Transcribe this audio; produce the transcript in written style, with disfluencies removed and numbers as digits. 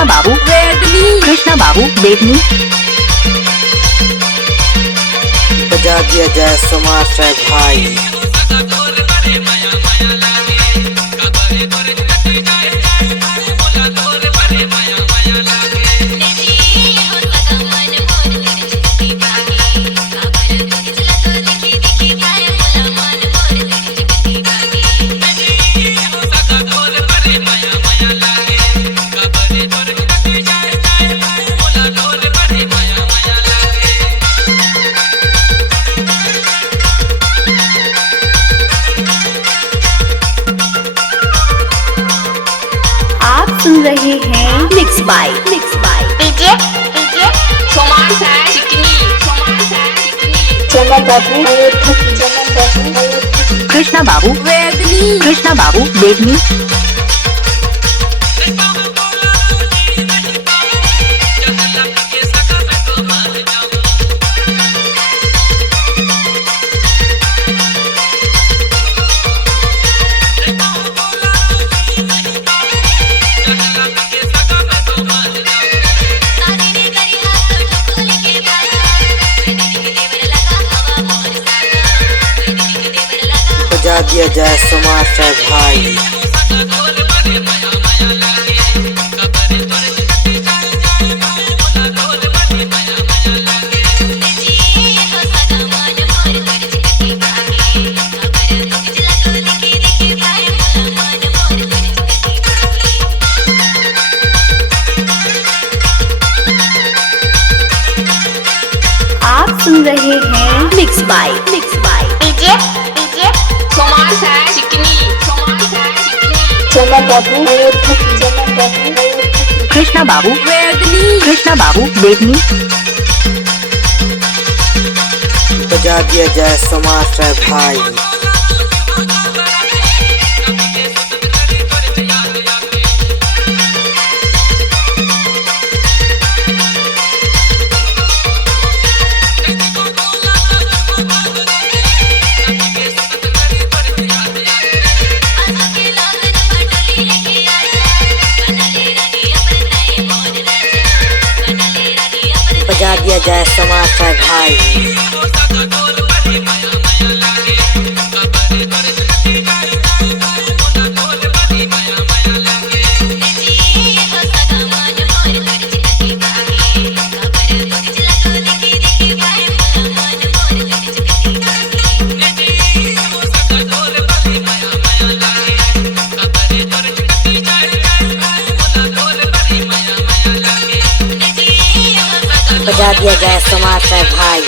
कृष्णा बाबू वेदनी, कृष्णा बाबू वेदनी। बजा दिया जाए समाचार भाई। सुन रहे हैं मिक्स बाय डीजे सोमास है चिकनी, चमन बाबू कृष्णा बाबू वेदनी, कृष्णा बाबू वेदनी। बजा दिया जाए समाचार भाई। आप सुन रहे हैं मिक्स बाय डीजे सोमास है चिकनी, चमन बाबू कृष्णा बाबू वेदनी, कृष्णा बाबू वेदनी। बजा दिया जाए समाचार भाई। बजा दिया जाए समाचार भाई। बजा दिया जाए समाचार भाई।